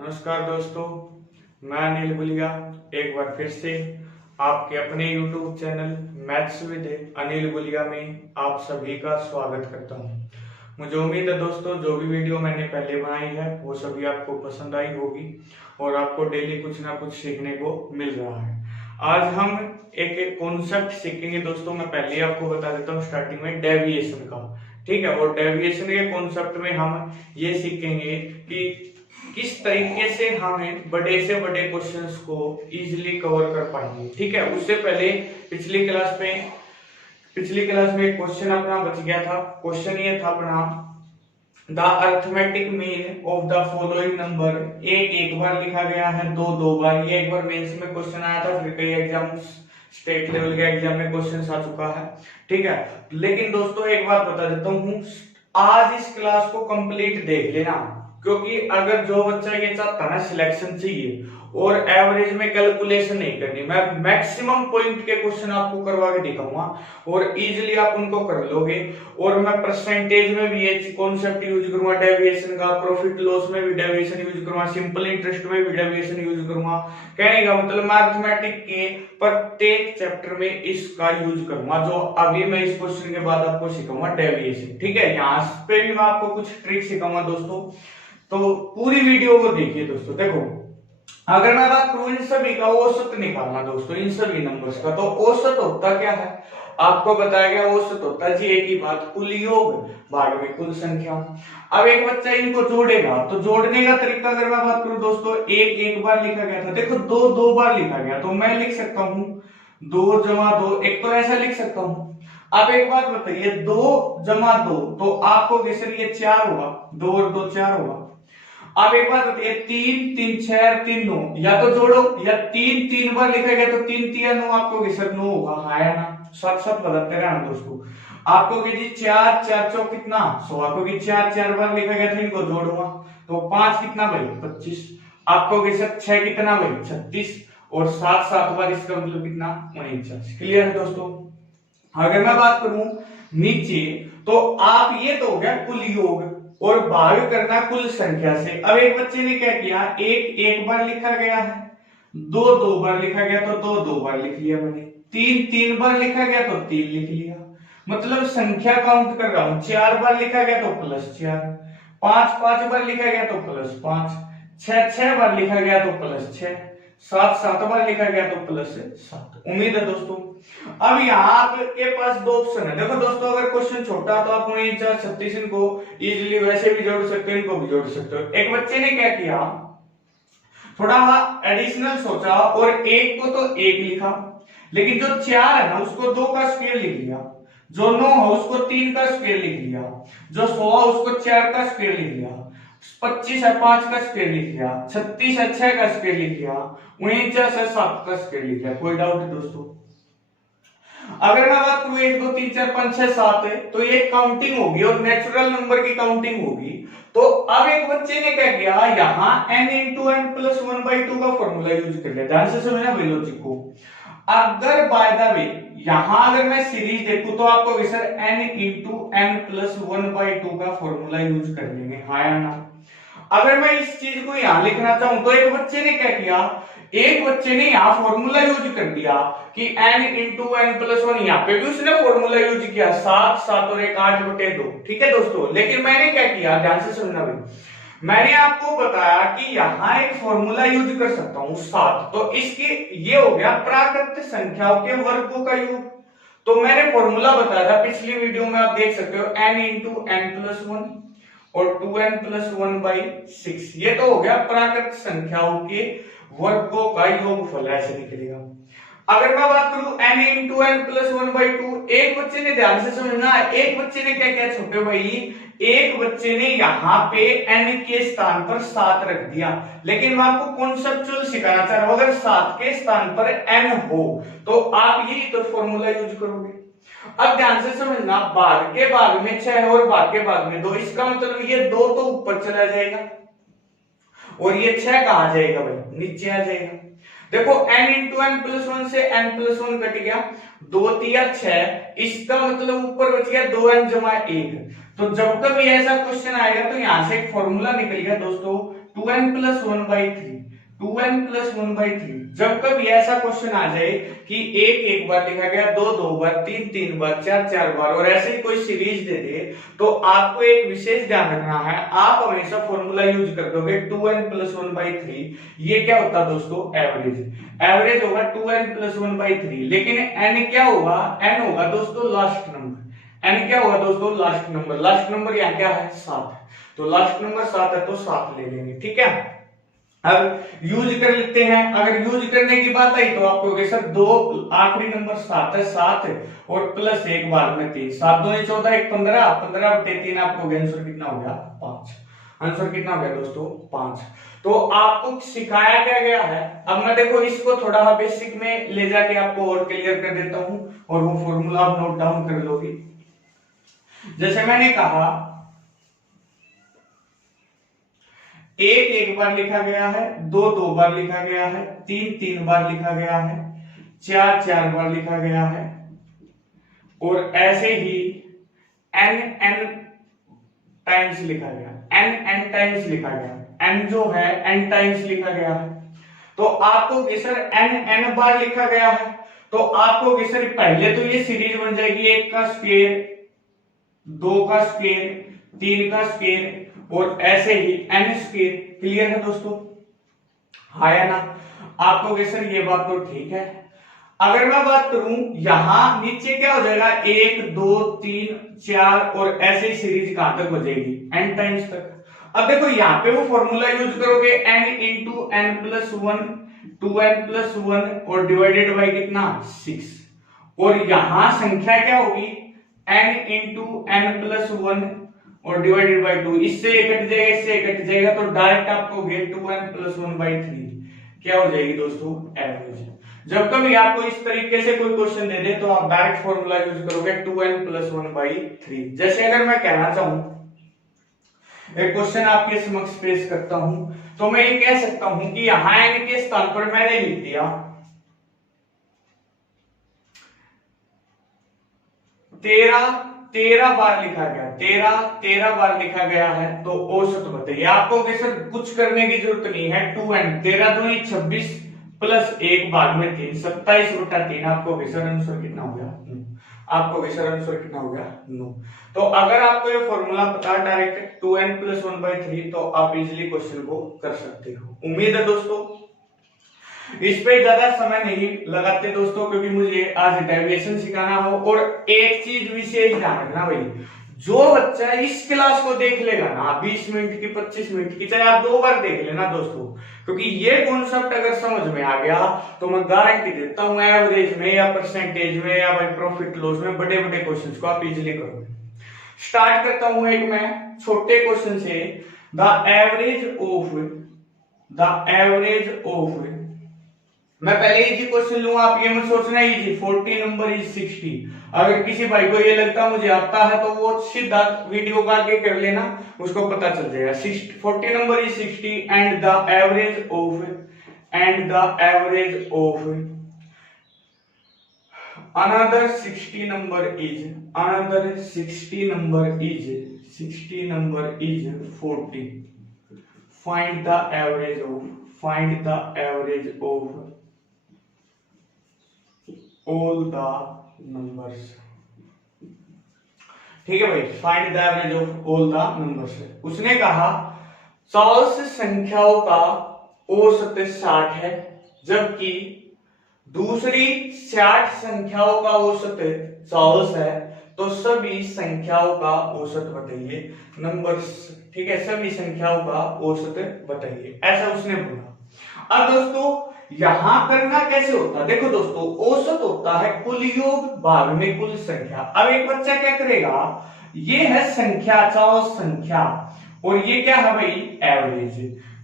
नमस्कार दोस्तों, मैं अनिल गुलिया एक बार फिर से आपके अपने YouTube channel maths with Anil Gulia में आप सभी का स्वागत करता हूं। मुझे उम्मीद है दोस्तों जो भी वीडियो मैंने पहले बनाई है वो सभी आपको पसंद आई होगी और आपको डेली कुछ ना कुछ सीखने को मिल रहा है। आज हम एक कॉन्सेप्ट सीखेंगे दोस्तों। मैं पहले ही आपको बता देता हूँ स्टार्टिंग में डेविएशन का, ठीक है। और डेविएशन के कॉन्सेप्ट में हम ये सीखेंगे कि किस तरीके से हमें बड़े से बड़े क्वेश्चंस को इजीली कवर कर पाएंगे, ठीक है। उससे पहले पिछली क्लास में एक क्वेश्चन अपना बच गया था। क्वेश्चन ये था अपना, the arithmetic mean of the following number. एक बार लिखा गया है, दो बार। ये एक बार मेंस में क्वेश्चन आया था, फिर कई एग्जाम्स स्टेट लेवल के एग्जाम में क्वेश्चन आ चुका है, ठीक है। लेकिन दोस्तों एक बात बता देता हूँ, आज इस क्लास को कंप्लीट देख लेना, क्योंकि अगर जो बच्चा ये चाहता है ना सिलेक्शन चाहिए और एवरेज में कैलकुलेशन नहीं करनी, मैं मैक्सिमम पॉइंट के क्वेश्चन आपको करवा के दिखाऊंगा और इजीली आप उनको कर लोगे। और मैं परसेंटेज में भी ये कॉन्सेप्ट यूज करूंगा डेविएशन का, प्रॉफिट लॉस में भी डेविएशन यूज करूंगा, सिंपल इंटरेस्ट में भी डेविएशन यूज करूंगा। कहने का मतलब मैं अरिथमेटिक के प्रत्येक चैप्टर में इसका यूज करूंगा। जो अभी मैं इस क्वेश्चन के बाद आपको सिखाऊंगा डेविएशन, ठीक है। यहाँ पे भी मैं आपको कुछ ट्रिक सिखाऊंगा दोस्तों, तो पूरी वीडियो को देखिए दोस्तों। देखो, अगर मैं बात करूं इन सभी का औसत निकालना दोस्तों, इन सभी नंबर्स का, तो औसत होता क्या है आपको बताया गया। औसत होता है जी एक ही बात, कुल योग भाग में कुल संख्या। अब एक बच्चा इनको जोड़ेगा तो जोड़ने का तरीका अगर मैं बात करूं दोस्तों, एक बार लिखा गया था, देखो दो बार लिखा गया, तो मैं लिख सकता हूं 2 जमा 2, एक तो ऐसा लिख सकता हूं। अब एक बात बताइए, 2 जमा 2 तो आपको सर ये 4 होगा, 2 और 2 4 होगा। अब एक बात बताइए, 3 3 6 3 9, या तो जोड़ो, या 3 बार लिखा गया तो 3 3 9 आपको सर 9 होगा, हाँ या ना। साथ साथ बताते रहना दोस्तों। आपको जी 4 4 चौक कितना 100, आपको 4 बार लिखा गया था, इनको जोड़ूंगा तो 5 कितना भाई 25, आपको सर 6 कितना भाई 36, और 7 बार इसका मतलब कितना 49। क्लियर है दोस्तों। अगर मैं बात करूं नीचे, तो आप ये तो हो गया कुल योग और भाग करना कुल संख्या से। अब एक बच्चे ने क्या किया, एक बार लिखा गया है, दो बार लिखा गया तो दो बार लिख लिया मैंने, 3 बार लिखा गया तो 3 लिख लिया। मतलब संख्या काउंट कर रहा हूं, 4 बार लिखा गया तो +4, 5 बार लिखा गया तो +5, 6 बार लिखा गया तो +6, 7 बार लिखा गया तो +7। उम्मीद है दोस्तों। अब यहाँ आपके पास 2 ऑप्शन है। देखो दोस्तों, अगर क्वेश्चन छोटा तो आप 4 36 इनको इजीली वैसे भी जोड़ सकते हो, इनको भी जोड़ सकते हो। एक बच्चे ने क्या किया, थोड़ा एडिशनल सोचा और एक को तो 1 लिखा, लेकिन जो 4 है ना उसको 2 का स्क्वायर लिख लिया, जो 9 है उसको 3 का स्क्वायर लिख लिया, जो 100 है उसको 4 का स्क्वायर लिख लिया, 25 है 5 का स्क्वायर लिख लिया, 36 है 6 का स्क्वायर लिख लिया, 49 है 7 का स्क्वायर लिख लिया। कोई डाउट है दोस्तों? अगर मैं बात करूं 1 2 3 4 5 6 7 है तो ये काउंटिंग होगी और नेचुरल नंबर की काउंटिंग होगी। तो अब एक बच्चे ने क्या किया, यहाँ n इंटू एन प्लस 1/2 का फॉर्मूला यूज कर लिया। ध्यान से समझना भाई लॉजिक को। अगर बाय द वे यहां अगर मैं सीरीज देखूं तो आपको sir n into n plus 1/2 का फॉर्मूला यूज कर लेंगे, हाँ या ना। अगर मैं इस चीज को यहां लिखना चाहूं तो एक बच्चे ने क्या किया, एक बच्चे ने यहां फॉर्मूला यूज कर दिया कि n इंटू एन प्लस 1, यहां पे भी उसने फॉर्मूला यूज किया 7 और 1 8/2, ठीक है दोस्तों। लेकिन मैंने क्या किया, ध्यान से सुनना भाई, मैंने आपको बताया कि यहां एक फॉर्मूला यूज कर सकता हूं 7, तो इसके ये हो गया प्राकृत संख्याओं के वर्गों का योग। तो मैंने फॉर्मूला बताया था पिछली वीडियो में, आप देख सकते हो n इंटू एन प्लस 1 और 2n प्लस 1/6। ये तो हो गया प्राकृत संख्याओं के वर्गों का योगफल, ऐसे निकलेगा। अगर मैं बात करूं n इंटू एन प्लस 1/2, एक बच्चे ने, ध्यान से समझना, एक बच्चे ने क्या किया छोटे भाई, एक बच्चे ने यहाँ पे n के स्थान पर 7 रख दिया। लेकिन मैं आपको कॉन्सेप्चुअल सिखाना चाह रहा हूं, अगर 7 के स्थान पर n हो तो आप यही तो फॉर्मूला यूज करोगे। अब ध्यान से समझना, भाग के भाग में 6 और भाग के भाग में 2, इसका मतलब ये 2 तो ऊपर चला जाएगा और ये 6 कहां जाएगा भाई, नीचे आ जाएगा। देखो n इंटू एन प्लस 1 से n प्लस 1 कट गया, 2 तिया 6, इसका मतलब ऊपर बच गया 2n जमा 1। तो जब कभी ऐसा क्वेश्चन आएगा तो यहां से एक फॉर्मूला निकल गया दोस्तों, 2n+1/3 2n+1/3 जब कभी ऐसा क्वेश्चन आ जाए कि एक बार लिखा गया, दो बार, तीन बार, चार बार और ऐसे ही कोई सीरीज दे दे, तो आपको एक विशेष ध्यान रखना है, आप हमेशा फॉर्मूला यूज कर दोगे 2n+1/3। ये क्या होता है दोस्तों? एवरेज होगा 2n+1/3, लेकिन n क्या होगा? n होगा दोस्तों लास्ट नंबर। n क्या होगा दोस्तों? लास्ट नंबर यहाँ क्या है? 7। तो लास्ट नंबर 7 है तो 7 ले लेंगे, ठीक है। अब यूज कर लेते हैं। अगर यूज करने की बात आई तो आप कहोगे सर दो आखिरी नंबर 7 है, 7 और प्लस 1 बाद में 3, 7 दूनी 14, 1 15, 15/3 आपको आंसर कितना हो गया? 5। आंसर कितना हो गया दोस्तों? 5। तो आपको सिखाया क्या गया है? अब मैं देखो इसको थोड़ा बेसिक में ले जाके आपको और क्लियर कर देता हूं और वो फॉर्मूला आप नोट डाउन कर लोगे। जैसे मैंने कहा, एक बार लिखा गया है, दो बार लिखा गया है, तीन बार लिखा गया है, चार बार लिखा गया है और ऐसे ही n टाइम्स लिखा गया, n टाइम्स लिखा गया, n जो है n टाइम्स लिखा गया है। तो आपको सर n बार लिखा गया है तो आपको सर पहले तो ये सीरीज बन जाएगी, 1 का स्क्वायर, 2 का स्क्वायर, 3 का स्क्वायर और ऐसे ही n स्क्वायर। क्लियर है दोस्तों? हाँ या ना? आपको सर ये बात तो ठीक है। अगर मैं बात करूं यहां नीचे क्या हो जाएगा? 1 2 3 4 और ऐसे ही सीरीज कहां तक बचेगी? n टाइम्स तक। अब देखो यहाँ पे वो फॉर्मूला यूज करोगे n इंटू n+1, 2n+1 और डिवाइडेड बाई कितना? 6। और यहां संख्या क्या होगी? n इंटू n+1 और डिवाइडेड बाई 2। इससे कट जाएगा, इससे कट जाएगा, तो डायरेक्ट आपको 2n+1/3 क्या हो जाएगी दोस्तों? एवरेज। जब कभी आपको इस तरीके से कोई क्वेश्चन दे दे तो आप डायरेक्ट फॉर्मूला यूज करोगे 2n+1/3। जैसे अगर मैं कहना चाहूं, एक क्वेश्चन आपके समक्ष पेश करता हूं, तो मैं ये कह सकता हूं कि यहां n के स्थान पर मैंने लिख दिया 13 बार लिखा गया, 13 बार लिखा गया है, तो औसत बताइए। आपको सर कुछ करने की जरूरत नहीं है। 2n 13 दूनी 26 प्लस 1 भाग में 3, 27/3। आपको सर आंसर कितना हो गया? 9। आपको सर आंसर कितना हो गया? 9। तो अगर आपको ये फॉर्मूला पता है डायरेक्ट 2n+1/3 तो आप इजीली क्वेश्चन को कर सकते हो। उम्मीद है दोस्तों इस पे ज्यादा समय नहीं लगाते दोस्तों, क्योंकि मुझे आज डेरिवेशन सिखाना हो। और एक चीज विशेष ध्यान रखना भाई, जो बच्चा इस क्लास को देख लेगा ना 20 मिनट की, 25 मिनट की, चाहे आप 2 बार देख लेना दोस्तों, क्योंकि ये कॉन्सेप्ट अगर समझ में आ गया तो मैं गारंटी देता हूं एवरेज में या परसेंटेज में या भाई प्रॉफिट लॉस में बड़े बड़े क्वेश्चंस को आप इजीली करोगे। स्टार्ट करता हूं एक मैं छोटे क्वेश्चन से। द एवरेज ऑफ मैं पहले इजी क्वेश्चन लूंगा, आप ये मत सोचना इजी। 40 number is 60। अगर किसी भाई को ये लगता मुझे आता है तो वो सीधा वीडियो का आगे कर लेना, उसको पता चल जाएगा। 40 number is 60 and the average of another 60 number is 40. Find the average of all the numbers. ठीक है भाई, find the average of all the numbers. उसने कहा 40 संख्याओं का औसत 60 है, जबकि दूसरी 60 संख्याओं का औसत 40 है, तो सभी संख्याओं का औसत बताइए। नंबर्स, ठीक है, सभी संख्याओं का औसत बताइए, ऐसा उसने बोला। अब दोस्तों यहां करना कैसे होता है? देखो दोस्तों, औसत होता है कुल योग भाग में कुल संख्या। अब एक बच्चा क्या करेगा, ये है संख्या, 40 संख्या, और ये क्या है भाई? एवरेज।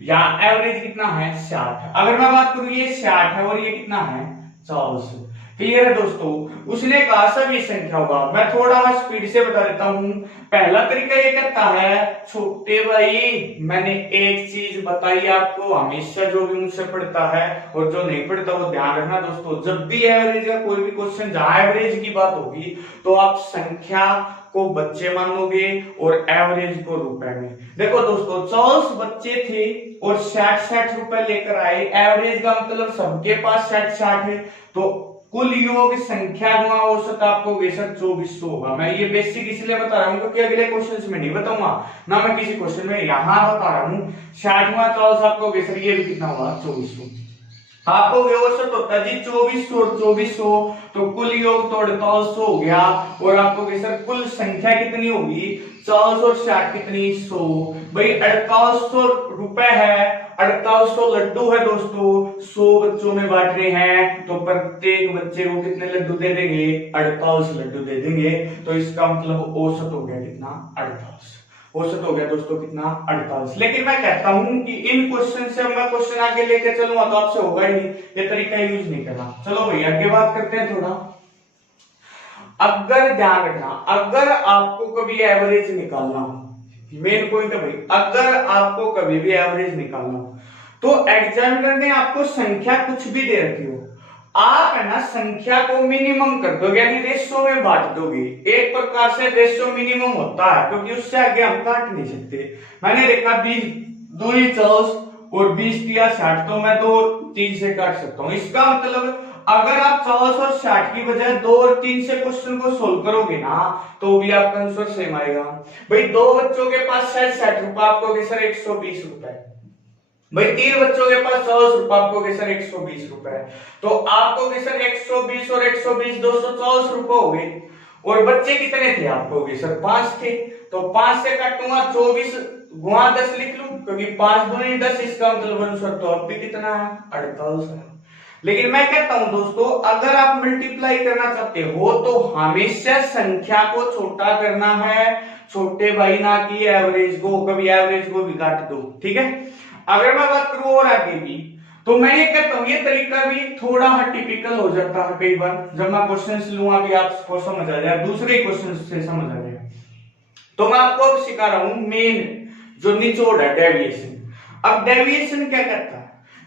यहाँ एवरेज कितना है? 60। अगर मैं बात करूं ये 60 है और ये कितना है? 40। क्लियर है दोस्तों? उसने कहा सभी संख्या होगा। मैं थोड़ा स्पीड से बता देता हूं। पहला तरीका ये कहता है, छोटे भाई मैंने एक चीज बताई आपको, हमेशा जो भी मुझसे पढ़ता है और जो नहीं पढ़ता वो ध्यान रखना दोस्तों, जब भी एवरेज का कोई भी क्वेश्चन जहां एवरेज की बात होगी तो आप संख्या को बच्चे मानोगे और एवरेज को रुपए में। देखो दोस्तों 40 बच्चे थे और 60 रुपए लेकर आए, एवरेज का मतलब सबके पास 60 है, तो कुल योग संख्या गुणा औसत आपको बेशक 2400 होगा। मैं ये बेसिक इसलिए बता रहा हूँ क्योंकि अगले क्वेश्चन में नहीं बताऊंगा ना, मैं किसी क्वेश्चन में यहाँ बता रहा हूँ। 60 गुणा 40 आपको बेशक ये भी कितना होगा 2400। आपको औसत होता है जी 2400 और 2400, तो कुल योग तो 4800 हो गया। और आपको बेशक कुल संख्या कितनी होगी 40 और 60 कितनी 100, भाई 4800 रुपए है, 4800 लड्डू है दोस्तों, 100 बच्चों में बांट रहे हैं, तो प्रत्येक बच्चे को कितने लड्डू दे देंगे 48 लड्डू दे देंगे। तो इसका मतलब औसत हो गया कितना 48, औसत हो गया दोस्तों कितना 48। लेकिन मैं कहता हूं कि इन क्वेश्चन से मैं क्वेश्चन आगे लेके चलूंगा तो आपसे होगा ही नहीं, ये तरीका यूज नहीं करना। चलो भाई आगे बात करते हैं थोड़ा। अगर ध्यान रखना, अगर आपको कभी एवरेज निकालना हो, मेन पॉइंट है भाई, अगर आपको कभी भी एवरेज निकालना हो तो एग्जामिनर ने आपको संख्या कुछ भी दे रखी हो, आप है ना संख्या को मिनिमम कर दोगे, यानी रेशियो में बांट दोगे। एक प्रकार से रेशियो मिनिमम होता है क्योंकि उससे आगे हम काट नहीं सकते। मैंने देखा 20 2 40 और 20 तिया 60, तो मैं 2 और 3 से काट सकता हूँ। इसका मतलब अगर आप 40 और 60 की बजाय 2 और 3 से क्वेश्चन को सोल्व करोगे ना तो भी आपका आंसर सेम आएगा। भाई 2 बच्चों के पास 60 रुपए, आपको सर 120 रुपए, भाई 3 बच्चों के पास 100 रुपए, आपको सर 120 रुपए, तो आपको सर 120 और 120 240 रुपए हो गए। और बच्चे कितने थे आपको सर 5 थे, तो 5 से काटूंगा 24 गुणा 10 लिख लूं क्योंकि 5 दूनी 10, इसका मतलब आंसर तो अब भी कितना है 48 है। लेकिन मैं कहता हूं दोस्तों अगर आप मल्टीप्लाई करना चाहते हो तो हमेशा संख्या को छोटा करना है, छोटे भाई ना कि एवरेज को, कभी एवरेज को भी काट दो, ठीक है। अगर मैं बात करूं और आगे भी, तो मैं ये कहता हूं ये तरीका भी थोड़ा टिपिकल हो जाता है कई बार, जब मैं क्वेश्चन लूंगा भी आपको समझ आ जाए, दूसरे क्वेश्चन से समझ आ जाए। तो मैं आपको अब सिखा रहा हूं मेन जो निचोड़ है डेविएशन। अब डेविएशन क्या करता है,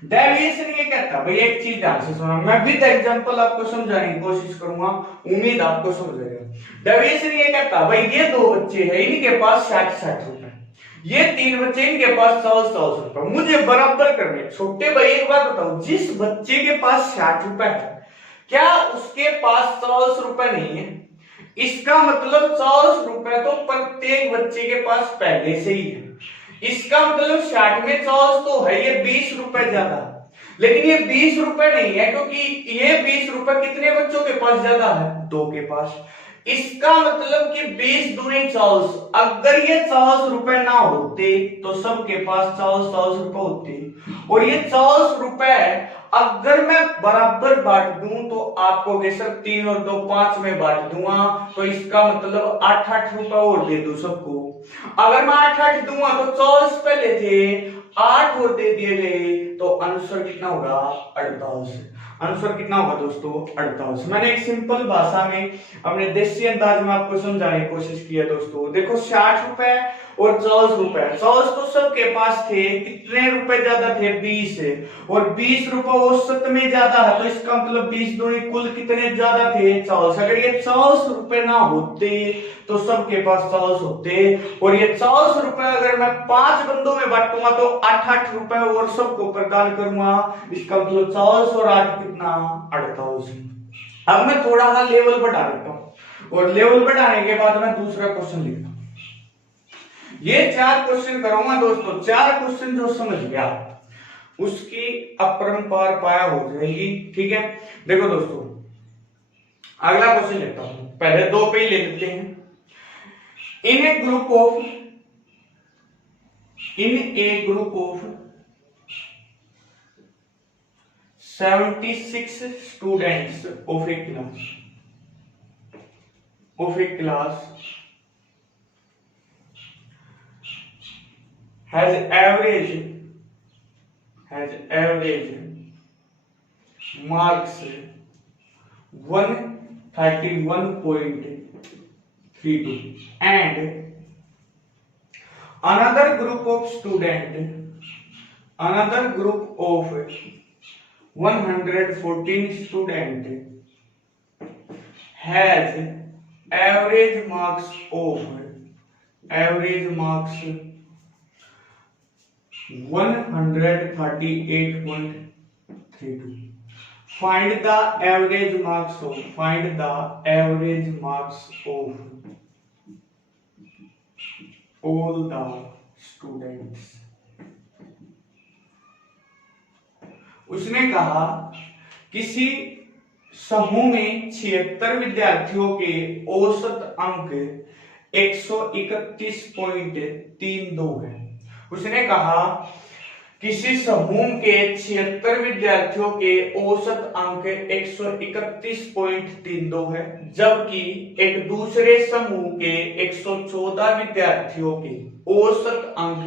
डेविएशन ये कहता है, भाई एक चीज ध्यान से सुनो, मैं विद एग्जांपल आपको समझाने की कोशिश करूंगा, उम्मीद आपको समझ आएगा। डेविएशन ये कहता है भाई ये 2 बच्चे हैं, इनके पास 60 रुपए, ये 3 बच्चे इनके पास 100 रुपए, मुझे बराबर करने। छोटे भाई एक बात बताओ, जिस बच्चे के पास 60 रुपए है क्या उसके पास 100 रुपए नहीं है? इसका मतलब 100 रुपए तो प्रत्येक बच्चे के पास पहले से ही है। इसका मतलब 60 में 100 तो है, ये 20 रुपए ज्यादा, लेकिन ये 20 रुपए नहीं है क्योंकि ये 20 रुपए कितने बच्चों के पास ज्यादा है 2 के पास। इसका मतलब कि 20 दूनी 40, अगर ये 40 रुपए ना होते तो सबके पास 40 रुपए होते, और ये 40 रुपए अगर मैं बराबर बांट दूं तो आपको बेशक 3 और 2 5 में बांट दूंगा, तो इसका मतलब 8 रुपए और दे दूं सबको। अगर मैं 8 दूंगा तो 40 पहले थे, 8 और दे दिए गए, तो आंसर कितना होगा 48। आंसर कितना होगा दोस्तों 48। मैंने एक सिंपल भाषा में अपने देसी अंदाज में आपको समझाने की कोशिश की है दोस्तों। देखो 60 रुपए और 40 रुपए, 40 तो सबके पास थे, कितने रुपए ज्यादा थे 20, और 20 रुपए औसत में ज्यादा है, तो इसका मतलब 20 दूनी कुल कितने ज्यादा थे 40। अगर ये 40 रुपए ना होते तो सबके पास 40 होते, और ये 40 रुपए अगर मैं 5 बंदों में बांटूंगा तो 8 रुपए और सबको प्रदान करूंगा, इसका मतलब 40 और 8 कितना 48। अब मैं थोड़ा सा लेवल बढ़ा देता हूं, और लेवल बढ़ाने के बाद मैं दूसरा क्वेश्चन लिखता हूं। ये 4 क्वेश्चन करूंगा दोस्तों, 4 क्वेश्चन जो समझ गया उसकी अपरंपार पाया हो जाएगी, ठीक है। देखो दोस्तों अगला क्वेश्चन लेता हूं, पहले 2 पे ही ले लेते हैं। इन ए group of 76 students of a class has average marks 131.32 and another group of 114 student has average marks of 138.32. Find the average marks of all the students. उसने कहा किसी समूह में 76 विद्यार्थियों के औसत अंक 131.32 है। उसने कहा किसी समूह के 76 विद्यार्थियों के औसत अंक 131.32 है, जबकि एक दूसरे समूह के 114 विद्यार्थियों के औसत अंक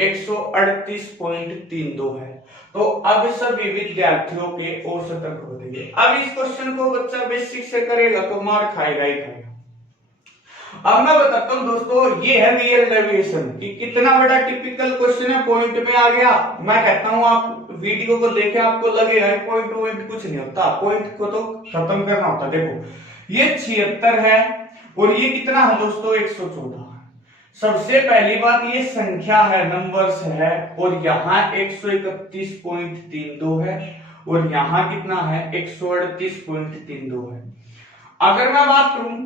138.32 है। तो अब सभी विद्यार्थियों के औसत अंक बताइए। अब इस क्वेश्चन को बच्चा बेसिक से करेगा तो मार खाएगा ही खाएगा। अब मैं बताता हूं दोस्तों, ये है रियल डेविएशन कि कितना बड़ा टिपिकल क्वेश्चन है, पॉइंट में आ गया। मैं कहता हूं आप वीडियो को देखें, आपको लगेगा पॉइंट कुछ नहीं होता, पॉइंट को तो खत्म करना होता। देखो ये 76 है और ये कितना है दोस्तों 114। सबसे पहली बात ये संख्या है, नंबर्स है, और यहाँ 131.32 है और यहाँ कितना है 138.32 है। अगर मैं बात करूं,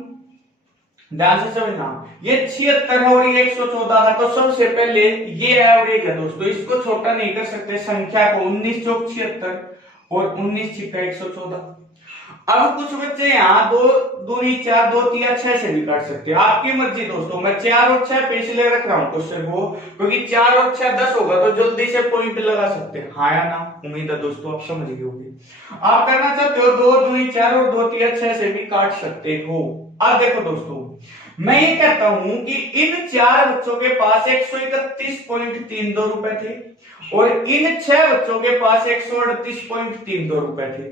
ध्यान से समझना, ये 76 है और ये 114 है, तो सबसे पहले ये एवरेज है दोस्तों, इसको छोटा नहीं कर सकते संख्या को। 19 चौक 76 और 19 छिक्का 114। अब कुछ बच्चे यहाँ 2 दूनी 4, 2 तिया 6 से भी काट सकते हैं, आपकी मर्जी दोस्तों। मैं 4 और 6 पे इसलिए रख रहा हूँ क्वेश्चन को क्योंकि 4 और 6 10 होगा तो जल्दी से पॉइंट लगा सकते हैं। हाँ या ना? उम्मीद है दोस्तों आप समझ गए होंगे। आप करना चाहते हो 2 दूनी 4 और 2 तिया 6 से भी काट सकते हो। अब देखो दोस्तों, मैं ये कहता हूं कि इन 4 बच्चों के पास 131.32 रुपए थे और इन 6 बच्चों के पास 138.32 रुपए थे,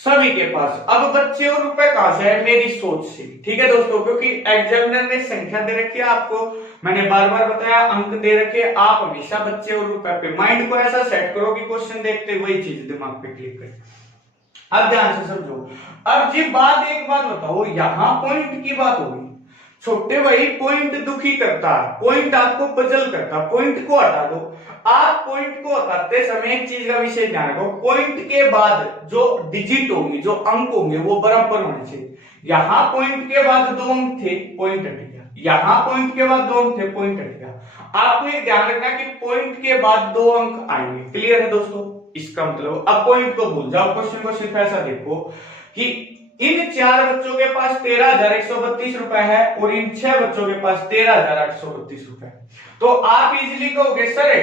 सभी के पास। अब बच्चे और रुपए कहां से है? मेरी सोच से। ठीक है दोस्तों, क्योंकि एग्जामिनर ने संख्या दे रखी है, आपको मैंने बार बार बताया अंक दे रखे, आप हमेशा बच्चे और रुपए पे माइंड को ऐसा सेट करो कि क्वेश्चन देखते वही चीज दिमाग पे क्लिक करे। अब ध्यान से समझो। अब जी एक बात बताओ, यहां पॉइंट की बात होगी छोटे भाई, पॉइंट दुखी करता है, पॉइंट आपको पजल करता है, पॉइंट को हटा दो। आप पॉइंट को हटाते समय एक चीज का विशेष ध्यान रखो, पॉइंट के बाद जो डिजिट होंगे, जो अंक होंगे वो बराबर होने चाहिए। यहां पॉइंट के बाद 2 अंक थे, पॉइंट हट गया। यहां पॉइंट के बाद 2 अंक थे, पॉइंट हट गया। आपको एक ध्यान रखना कि पॉइंट के बाद 2 अंक आएंगे। क्लियर है दोस्तों? इसका मतलब अब पॉइंट को भूल जाओ, क्वेश्चन को सिर्फ ऐसा देखो कि इन 4 बच्चों के पास 13,132 रुपए है और इन 6 बच्चों के पास 13,832 रुपए। तो आप इजीली कहोगे सर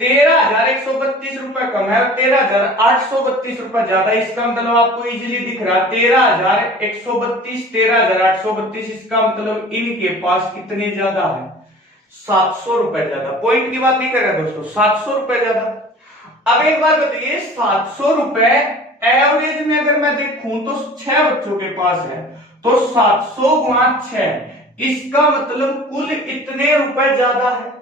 13,132 रुपए कम है और 13,832 रुपए ज्यादा, इसका मतलब आपको इजीली दिख रहा है 13,132 13,832, इसका मतलब इनके पास कितने ज्यादा है? 700 रुपए ज्यादा। पॉइंट की बात नहीं कर रहा दोस्तों, 700 रुपए ज्यादा। अब एक बात बताइए, 700 रुपए एवरेज में अगर मैं देखूं तो 6 बच्चों के पास है, तो 700 गुणा 6, इसका मतलब कुल इतने रुपए ज्यादा है।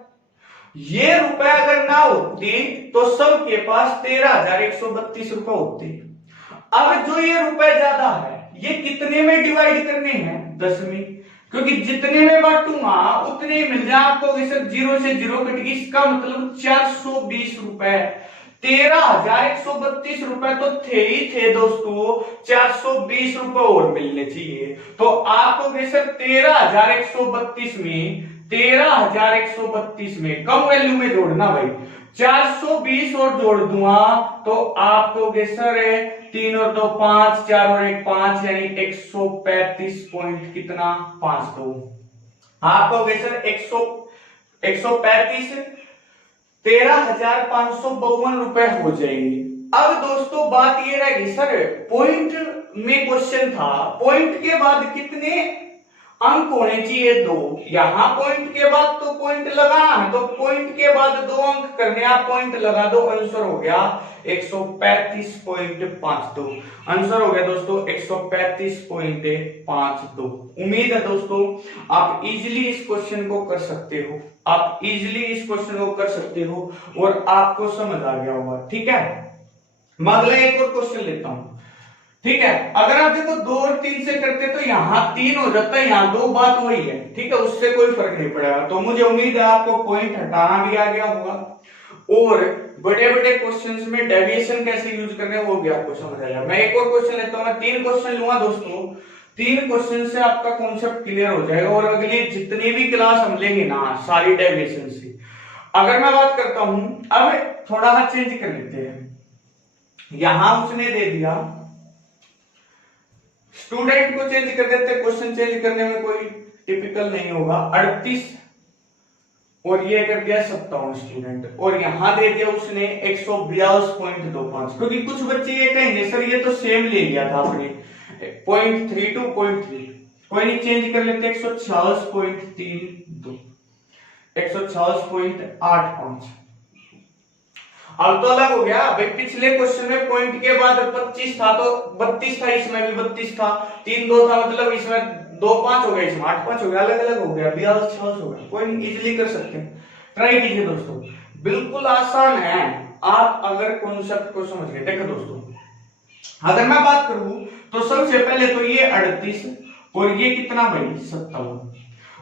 ये रुपए अगर ना होती तो सबके पास 13,132 रुपए होते। अब जो ये रुपए ज्यादा है ये कितने में डिवाइड करने हैं? 10 में, क्योंकि जितने में बांटूंगा उतने ही मिल जाए आपको। सर 0 से 0 कट गई, इसका मतलब 420 रुपए। 13,132 रुपए तो थे ही थे दोस्तों, 420 रुपए और मिलने चाहिए। तो आपको सर 13,132 में 13,132 में कम वैल्यू में जोड़ना भाई, 420 और जोड़ दूंगा तो आपको सर 3 और 2 5, 4 और 1 5, यानी 135 पॉइंट कितना 5 2। आपको सर 135 13,552 रुपए हो जाएंगे। अब दोस्तों बात ये रहेगी सर पॉइंट में क्वेश्चन था, पॉइंट के बाद कितने अंक होने चाहिए? 2। यहां पॉइंट के बाद तो पॉइंट लगाना है, तो पॉइंट के बाद 2 अंक करने, आप पॉइंट लगा दो, आंसर हो गया 135.52। आंसर हो गया दोस्तों 135.52। उम्मीद है दोस्तों आप इजीली इस क्वेश्चन को कर सकते हो, आप इजीली इस क्वेश्चन को कर सकते हो और आपको समझ आ गया होगा। ठीक है, मैं अगला एक और क्वेश्चन लेता हूं। ठीक है। अगर आप देखो 2 और 3 से करते तो यहाँ 3 हो जाता है, यहाँ 2, बात वही है। ठीक है, उससे कोई फर्क नहीं पड़ेगा। तो मुझे उम्मीद है आपको पॉइंट हटाना भी आ गया होगा और बड़े बड़े क्वेश्चंस में डेविएशन कैसे यूज करने हैं वो भी आपको समझ आएगा। मैं एक और क्वेश्चन लेता हूँ, मैं 3 क्वेश्चन लूंगा दोस्तों, 3 क्वेश्चन से आपका कॉन्सेप्ट क्लियर हो जाएगा और अगली जितनी भी क्लास हम लेंगे ना सारी डेविएशन से। अगर मैं बात करता हूं, अब थोड़ा सा चेंज कर लेते हैं। यहां उसने दे दिया, स्टूडेंट को चेंज कर देते, क्वेश्चन चेंज करने में कोई टिपिकल नहीं होगा। 38 और ये कर दिया 57 स्टूडेंट, और यहां दे दिया उसने 142.25, क्योंकि कुछ बच्चे ये कहेंगे सर ये तो सेम ले लिया था आपने 0.32 0.3, कोई नहीं चेंज कर लेते 146.32 146.85। अब तो अलग हो गया भाई, पिछले क्वेश्चन में पॉइंट के बाद 25 था तो 32 था, इसमें भी 32 था, 3 2 था, मतलब इसमें 2 5 हो गया, इसमें 8 5 हो गया, अलग अलग हो गया, 42 46 हो गया। कोई नहीं, इजीली कर सकते हैं, ट्राई कीजिए दोस्तों, बिल्कुल आसान है आप अगर कॉन्सेप्ट को समझ गए। देखो दोस्तों, अगर मैं बात करूं तो सबसे पहले तो ये 38 और ये कितना भाई 57,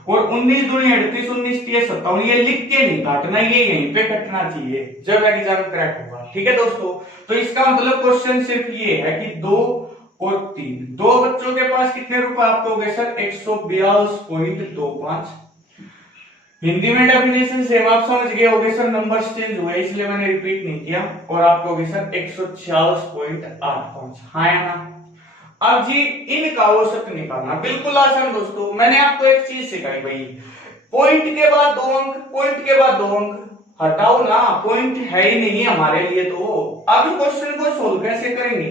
और 19 दूनी 38 19 3 57, ये लिख के नहीं काटना, ये यहीं पे कटना चाहिए जब एग्जाम क्रैक होगा। ठीक है दोस्तों, तो इसका मतलब क्वेश्चन सिर्फ ये है कि 2 और 3, 2 बच्चों के पास कितने रुपए आपको हो गए सर 142.25। हिंदी में डेफिनेशन सेम आप समझ गए होगे सर, नंबर्स चेंज हुए इसलिए मैंने रिपीट नहीं किया, और आपको हो गए सर 146.85। हाँ या ना। अब जी इनका औसत निकालना बिल्कुल आसान दोस्तों, मैंने आपको एक चीज सिखाई भाई, पॉइंट के बाद 2 अंक, पॉइंट के बाद 2 अंक हटाओ ना, पॉइंट है ही नहीं हमारे लिए। तो अब क्वेश्चन को सोल्व कैसे करेंगे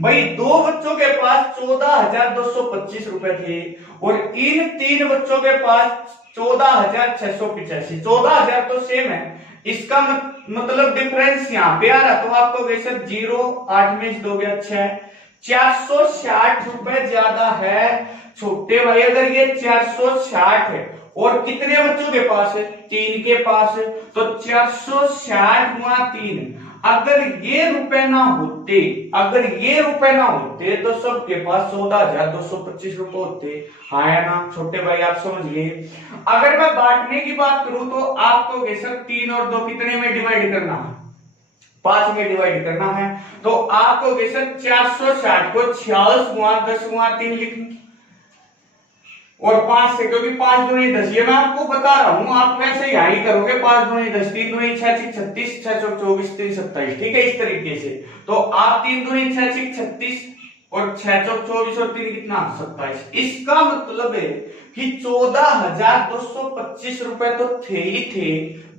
भाई, 2 बच्चों के पास 14,225 रुपए थे और इन 3 बच्चों के पास 14,685, 14,000 तो सेम है, इसका मतलब डिफरेंस यहाँ पे आ रहा, तो आपको वैसे 0 8 में 2 गया 6, 460 रुपए ज्यादा है छोटे भाई। अगर ये 460 है और कितने बच्चों के पास है 3 के पास है, तो 460 गुणा 3, अगर ये रुपए ना होते, अगर ये रुपए ना होते तो सबके पास 14,225 रुपए होते। हाँ या ना छोटे भाई, आप समझिए। अगर मैं बांटने की बात करूं तो आपको सर 3 और 2 कितने में डिवाइड करना है 5 में डिवाइड करना है, तो आपको सर 460 को 46 गुणा 10 गुणा 3 लिखना और 5 से, क्योंकि 5 दूनी 10, ये मैं आपको बता रहा हूं, आप वैसे यही करोगे 5 दूनी 10, 3 दूनी 6 36, 6 चौक 24, 3 27। ठीक है, इस तरीके से तो आप 3 दूनी 6 36 और 6 चौक 24 और 3 कितना 27। इसका मतलब है कि 14,225 रुपए तो थे ही थे,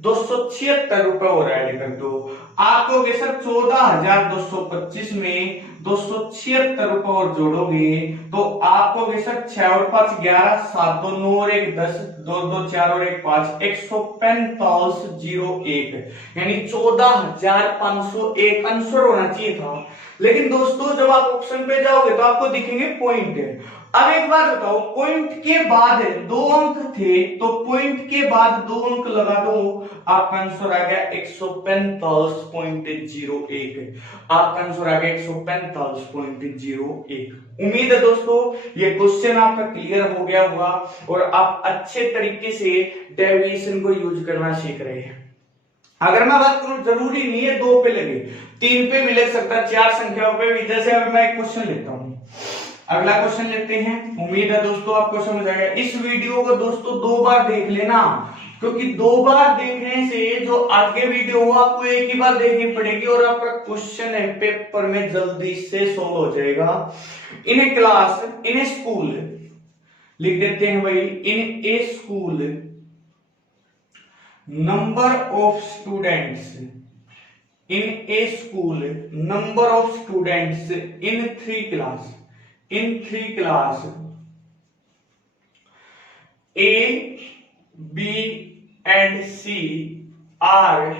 276 रुपए और ऐड कर दो, आपको सर 14,225 में 276 रुपए और जोड़ोगे तो आपको सर 6 और 5 11, 7 2 9 और 1 10, 2 2 4 और 1 5, 145.01, यानी 14,501 आंसर होना चाहिए था। लेकिन दोस्तों जब आप ऑप्शन पे जाओगे तो आपको दिखेंगे पॉइंट। अब एक बात बताओ, पॉइंट के बाद 2 अंक थे तो पॉइंट के बाद 2 अंक लगा दो, आपका आंसर आ गया 145.01, आपका आंसर आ गया 145.01। उम्मीद है दोस्तों ये क्वेश्चन आपका क्लियर हो गया होगा और आप अच्छे तरीके से डेविएशन को यूज करना सीख रहे हैं। अगर मैं बात करूं, जरूरी नहीं है 2 पे लगे, 3 पे भी लग सकता है, 4 संख्याओं पे भी। जैसे अभी मैं एक क्वेश्चन लेता हूं, अगला क्वेश्चन लेते हैं। उम्मीद है दोस्तों आपको समझ आएगा। इस वीडियो को दोस्तों 2 बार देख लेना, क्योंकि 2 बार देखने से जो आगे वीडियो हो आपको एक ही बार देखनी पड़ेगी और आपका क्वेश्चन है पेपर में जल्दी से सोल्व हो जाएगा। इन क्लास, इन स्कूल लिख देते हैं भाई, इन ए school number of students, in a school number of students in 3 class, in 3 class A, B and C are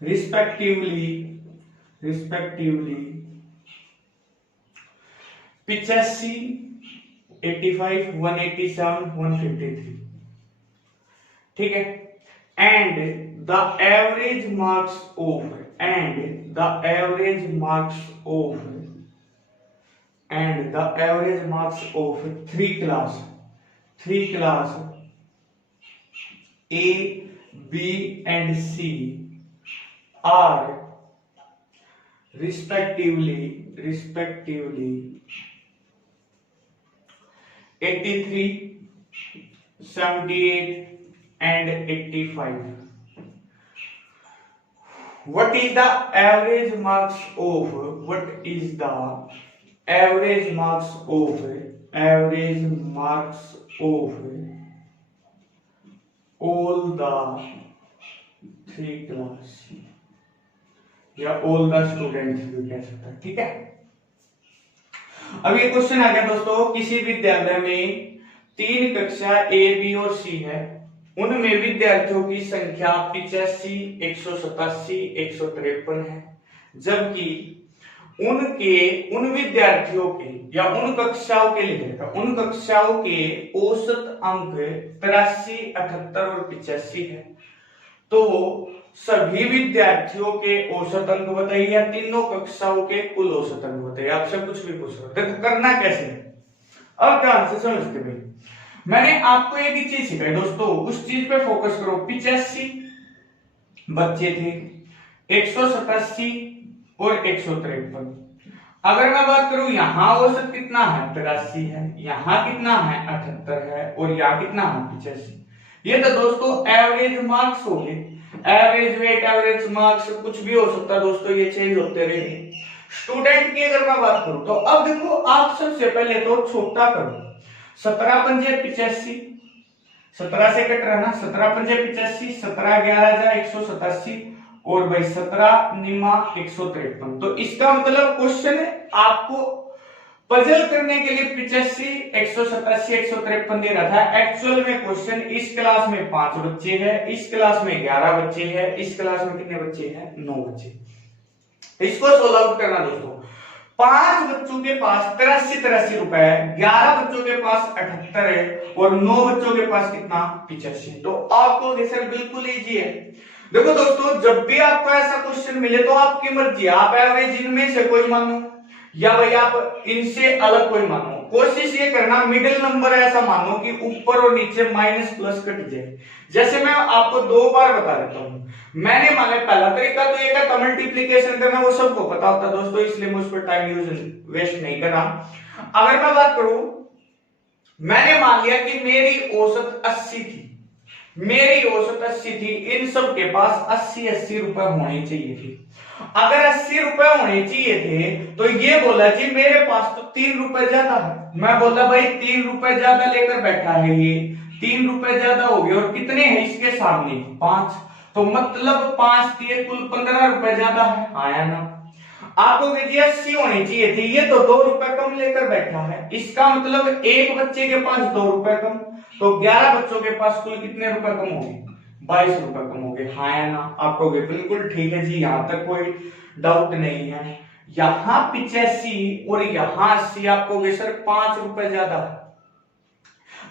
respectively 85, 85, 187, 153। ठीक है, and the average marks of and the average marks of three class A, B and C are respectively 83, 78 and 85. What is the average marks of all the three class या all the students भी कह सकता है, ठीक है। अब ये question आ गया दोस्तों, किसी विद्यालय में 3 कक्षा ए, बी और सी है, उनमें विद्यार्थियों की संख्या 85, 187, 153 है, जबकि उन विद्यार्थियों के या उन कक्षाओं के लिए उन कक्षाओं के औसत अंक 83, 78 और 85 है। तो सभी विद्यार्थियों के औसत अंक बताइए या तीनों कक्षाओं के कुल औसत अंक बताइए। आपसे कुछ भी पूछ रहा है, करना कैसे है अब ध्यान से समझते भाई। मैंने आपको एक ही चीज सिखाई दोस्तों, उस चीज पे फोकस करो। 85 बच्चे थे, 187 और 153। अगर मैं बात करूं यहाँ औसत कितना है 83 है, यहाँ कितना है 78 है और यहाँ कितना है 85। ये तो दोस्तों एवरेज मार्क्स हो गए, एवरेज वेट, एवरेज मार्क्स, कुछ भी हो सकता है दोस्तों, ये चेंज होते रहेंगे। स्टूडेंट की अगर मैं बात करूं तो अब देखो, आप सबसे पहले तो छोटा करो। 17 पंजे 85, 17 से कट रहा ना, 17 पंजे 85, 17 11 जा 187 और भाई 17 निमा 153। तो इसका मतलब क्वेश्चन आपको पजल करने के लिए 85, 187, 153 दे रहा था। एक्चुअल में क्वेश्चन इस क्लास में 5 बच्चे हैं, इस क्लास में 11 बच्चे हैं, इस क्लास में कितने बच्चे हैं 9 बच्चे। इसको सोल्व आउट करना दोस्तों। 5 बच्चों के पास 83 रुपए, 11 बच्चों के पास 78 है और 9 बच्चों के पास कितना 85। तो आपको सर बिल्कुल इजी है। देखो दोस्तों, जब भी आपको ऐसा क्वेश्चन मिले तो आपकी मर्जी, आप एवरेज इनमें से कोई मानो या भाई आप इनसे अलग कोई मानो। कोशिश ये करना मिडिल नंबर ऐसा मानो कि ऊपर और नीचे माइनस प्लस कट जाए। जैसे मैं आपको 2 बार बता देता हूं। मैंने माने पहला तरीका तो ये था मल्टीप्लिकेशन करना, वो सबको पता होता है दोस्तों, इसलिए मैं उस पर टाइम वेस्ट नहीं कर रहा। अगर मैं बात करूं, मैंने मान लिया कि मेरी औसत 80 थी, इन सब के पास 80 रुपए होने चाहिए थे। अगर 80 रुपए होने चाहिए थे तो ये बोला जी मेरे पास तो 3 रुपए ज्यादा है। मैं बोला भाई 3 रुपए ज्यादा लेकर बैठा है, ये 3 रुपए ज्यादा हो गए और कितने हैं इसके सामने 5, तो मतलब 5 दिए कुल 15 रुपए ज्यादा है, आया ना। आपको 80 होनी चाहिए थी, ये तो 2 रुपए कम लेकर बैठा है। इसका मतलब एक बच्चे के पास 2 रुपए कम, तो 11 बच्चों के पास कुल कितने रुपए कम हो गए 22 रुपए कम हो गए, हाँ या ना। आपको बिल्कुल ठीक है जी, यहां तक कोई डाउट नहीं है। यहां 85 और यहां 80, आपको सर 5 रुपए ज्यादा,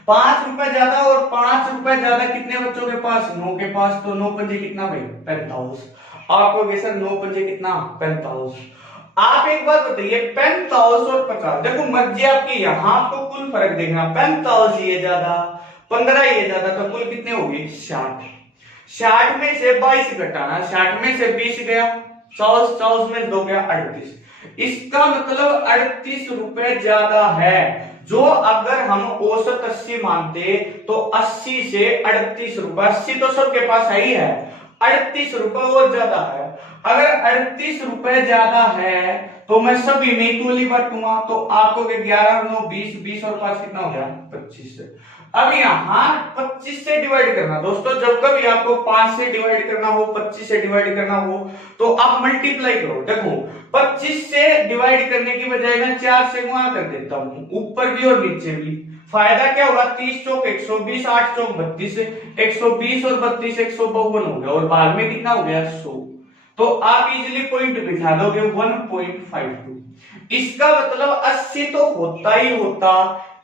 5 रुपए ज्यादा और 5 रुपए ज्यादा कितने बच्चों के पास 9 के पास, तो 9 पंजे कितना भाई 45। आपको सर 9 पंजे कितना 45। आप एक बात बताइए 45 और 50, देखो मर्जी आपकी, यहां आपको कुल फर्क देखना, 45 ये ज्यादा 15 ये ज्यादा, तो कुल कितने हो गए 60। 60 में से 22 घटाना, 60 में से 20 गया 40 में 2 गया 38। इसका मतलब 38 रुपए ज्यादा है। जो अगर हम औसत 80 मानते तो 80 से 38 रुपए, 80 तो सबके पास है ही है, 38 रुपए और ज्यादा है। अगर 38 रुपए ज्यादा है तो मैं सभी में इक्वली बांटूंगा, तो आपको 11 9 20, 20 और 5 कितना हो गया 25। अब यहां 25 से डिवाइड करना दोस्तों, जब कभी आपको 5 से डिवाइड करना हो, 25 से डिवाइड करना हो तो आप मल्टीप्लाई करो। देखो 25 से डिवाइड करने की बजाय मैं 4 से गुणा कर देता हूं, ऊपर भी और नीचे भी। फायदा क्या होगा, 30 चौक 120, 8 चौक 32, 120 और 32 152 हो गया और बाद में कितना हो गया 100। तो आप इजीली पॉइंट बिठा दोगे 1.52। इसका मतलब 80 तो होता ही होता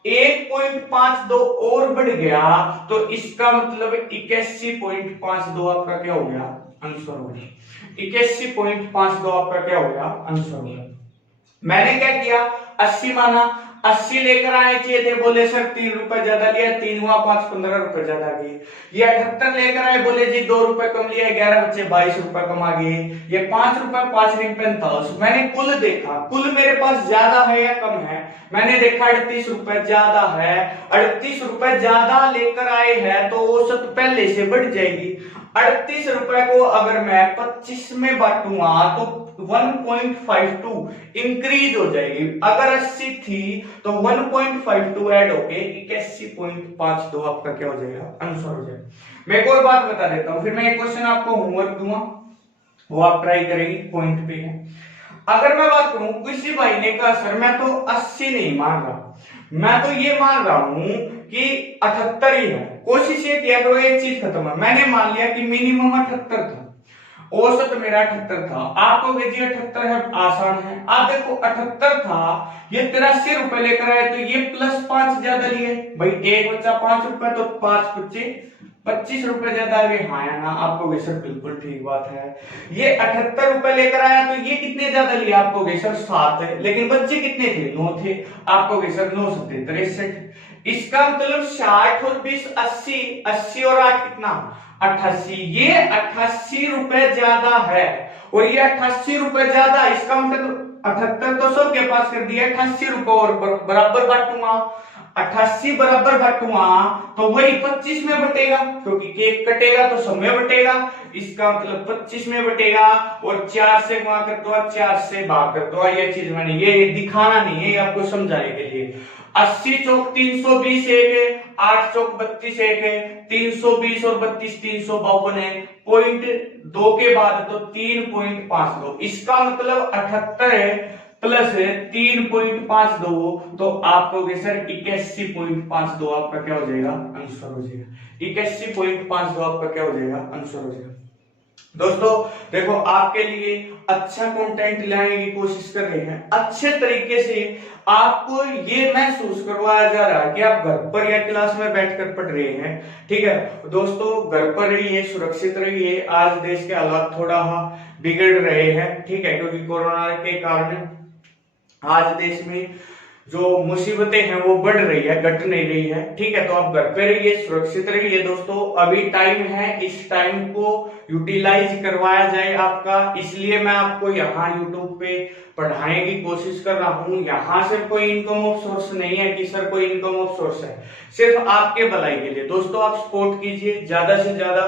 1.52 और बढ़ गया तो इसका मतलब 81.52 आपका क्या हो गया, आंसर हो गया। 81.52 आपका क्या हो गया, आंसर हो गया। मैंने क्या किया, 80 माना, 80 लेकर आने चाहिए थे, बोले सर 3 रुपए ज्यादा लिया, 3 हुआ 5, 15 रुपए ज्यादा गए। ये 78 लेकर आए, बोले जी 2 रुपए कम लिया, 11 बच्चे 22 रुपए कम आ गए। ये 5 रुपए 5 नहीं 45। मैंने कुल देखा, कुल मेरे पास ज्यादा है या कम है, मैंने देखा 38 रुपए ज्यादा है। 38 रुपए ज्यादा लेकर आए हैं तो औसत पहले से बढ़ जाएगी। 38 रुपए को अगर मैं 25 में बांटूंगा तो 1.52 इंक्रीज हो जाएगी। अगर 80 थी तो 1.52 ऐड होके 81.52 आपका क्या हो जाएगा, आंसर हो जाएगा। मैं एक और बात बता देता हूं, फिर मैं एक क्वेश्चन आपको होमवर्क दूंगा, वो आप ट्राई करेंगे, पॉइंट पे है। अगर मैं बात करूं किसी भाई ने कहा सर मैं तो 80 नहीं मान रहा, मैं तो ये मान रहा हूं कि 78 ही है, कोशिश ये किया करो एक चीज खत्म है। मैंने मान लिया कि मिनिमम 78 था, औसत मेरा 78 था। आपको भेजिए 78 है, आसान है। आप देखो 78 था, ये 83 रुपए लेकर आए तो ये +5 ज्यादा लिए भाई, एक बच्चा 5 रुपए तो 5 बच्चे 25 रुपए ज्यादा आ गए, हाँ या ना? आपको सर बिल्कुल ठीक बात है। ये 78 रुपए लेकर आया तो ये कितने ज्यादा लिया, आपको सर 7 है, लेकिन बच्चे कितने थे, 9 थे। आपको सर 9 7 63। इसका मतलब 60 और 20 80, 80 और 8 कितना, 88। ये 88 रुपए ज्यादा है और ये 88 रुपए ज्यादा, इसका मतलब 78 तो सबके पास कर दिया, 88 रुपए और बराबर बांटूंगा, 88 बराबर बांटूंगा तो वही 25 में बटेगा, क्योंकि केक कटेगा तो सब में बटेगा। इसका मतलब 25 में बटेगा और 4 से गुणा कर दो, 4 से भाग कर दो। ये चीज मैंने ये दिखाना नहीं है, ये आपको समझाने के लिए। 80 चौक 320 एक है, 8 चौक 32 एक है, 320 और 32 352 है, पॉइंट 2 के बाद तो 3.52। इसका मतलब 78 है प्लस 3.52 तो आपको सर 81.52 आपका क्या हो जाएगा, आंसर हो जाएगा। 81.52 आपका क्या हो जाएगा, आंसर हो जाएगा। दोस्तों देखो, आपके लिए अच्छा कंटेंट लाने की कोशिश कर रहे हैं, अच्छे तरीके से आपको ये महसूस करवाया जा रहा है कि आप घर पर या क्लास में बैठकर पढ़ रहे हैं। ठीक है दोस्तों, घर पर रहिए, सुरक्षित रहिए। आज देश के हालात थोड़ा बिगड़ रहे हैं, ठीक है, क्योंकि कोरोना के कारण आज देश में जो मुसीबतें हैं वो बढ़ रही है, घट नहीं रही है। ठीक है, तो आप घर पे रहिए, सुरक्षित रहिए। दोस्तों अभी टाइम है, इस टाइम को यूटिलाइज करवाया जाए आपका, इसलिए मैं आपको यहाँ यूट्यूब पे पढ़ाने की कोशिश कर रहा हूँ। यहाँ से कोई इनकम ऑफ सोर्स नहीं है कि सर कोई इनकम ऑफ सोर्स है, सिर्फ आपके भलाई के लिए। दोस्तों आप सपोर्ट कीजिए, ज्यादा से ज्यादा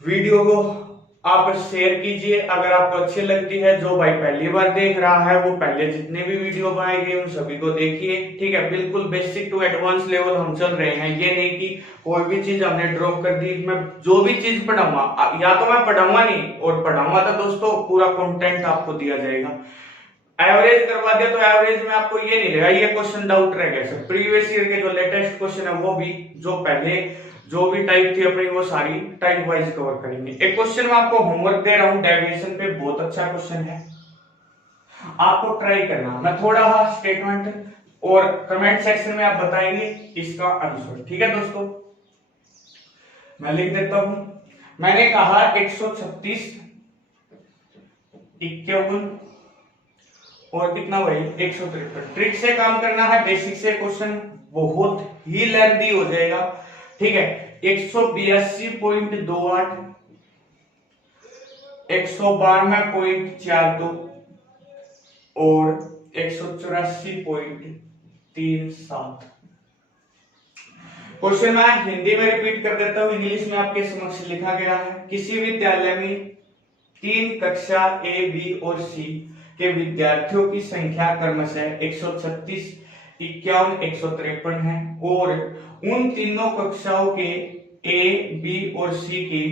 वीडियो को आप शेयर कीजिए अगर आपको अच्छी लगती है। जो भाई पहली बार देख रहा है वो पहले जितने भी वीडियो बनाए गए उन सभी को देखिए। ठीक है, बिल्कुल बेसिक टू एडवांस लेवल हम चल रहे हैं, ये नहीं कि कोई भी चीज हमने ड्रॉप कर दी। मैं जो भी चीज पढ़ाऊंगा, या तो मैं पढ़ाऊंगा नहीं, और पढ़ाऊंगा तो दोस्तों पूरा कंटेंट आपको दिया जाएगा। एवरेज करवा दिया तो एवरेज में आपको ये नहीं लगा ये क्वेश्चन डाउट रह गया सर। प्रीवियस ईयर के जो लेटेस्ट क्वेश्चन है वो भी, जो पहले जो भी टाइप थी अपनी, वो सारी टाइप वाइज कवर करेंगे। एक क्वेश्चन मैं आपको होमवर्क दे रहा हूं डेविएशन पे, बहुत अच्छा क्वेश्चन है, आपको ट्राई करना। मैं थोड़ा स्टेटमेंट और कमेंट सेक्शन में आप बताएंगे इसका आंसर। ठीक है दोस्तों, मैं लिख देता हूं। मैंने कहा 136 51 और कितना भाई 153। ट्रिक से काम करना है, बेसिक से क्वेश्चन बहुत ही लेंथी हो जाएगा। ठीक है, 182.28, 192.42 और 184.37। क्वेश्चन मैं हिंदी में रिपीट कर देता हूं, इंग्लिश में आपके समक्ष लिखा गया है। किसी विद्यालय में 3 कक्षा ए, बी और सी के विद्यार्थियों की संख्या क्रमशः 136, 51, 153 है और उन तीनों कक्षाओं के ए, बी और सी के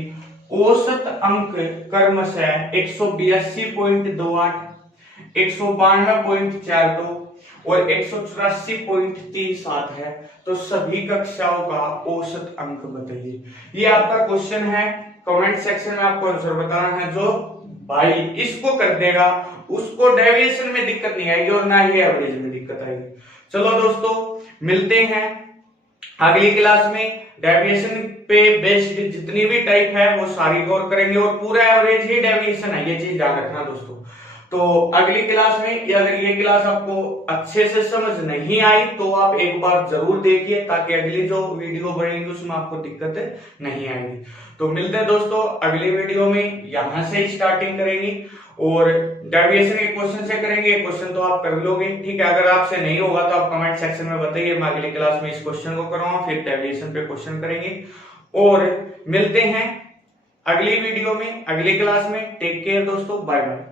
औसत अंक क्रमशः 182.28, 192.42 और 184.37 है। तो सभी कक्षाओं का औसत अंक बताइए। ये आपका क्वेश्चन है, कमेंट सेक्शन में आपको आंसर बताना है। जो भाई इसको कर देगा उसको डेविएशन में दिक्कत नहीं आएगी और ना ही एवरेज में दिक्कत आएगी। चलो दोस्तों, मिलते हैं अगली क्लास में। डेविएशन पे बेस्ड जितनी भी टाइप है वो सारी कवर करेंगे और पूरा एवरेज ही डेविएशन है, ये चीज ध्यान रखना दोस्तों। तो अगली क्लास में, या अगर ये क्लास आपको अच्छे से समझ नहीं आई तो आप एक बार जरूर देखिए, ताकि अगली जो वीडियो बनेगी उसमें आपको दिक्कत नहीं आएगी। तो मिलते हैं दोस्तों अगली वीडियो में, यहां से स्टार्टिंग करेंगे और डेविएशन के क्वेश्चन से करेंगे। क्वेश्चन तो आप कर लोगे, ठीक है। अगर आपसे नहीं होगा तो आप कमेंट सेक्शन में बताइए, मैं अगली क्लास में इस क्वेश्चन को कराऊंगा, फिर डेविएशन पे क्वेश्चन करेंगे। और मिलते हैं अगली वीडियो में, अगली क्लास में। टेक केयर दोस्तों, बाय बाय।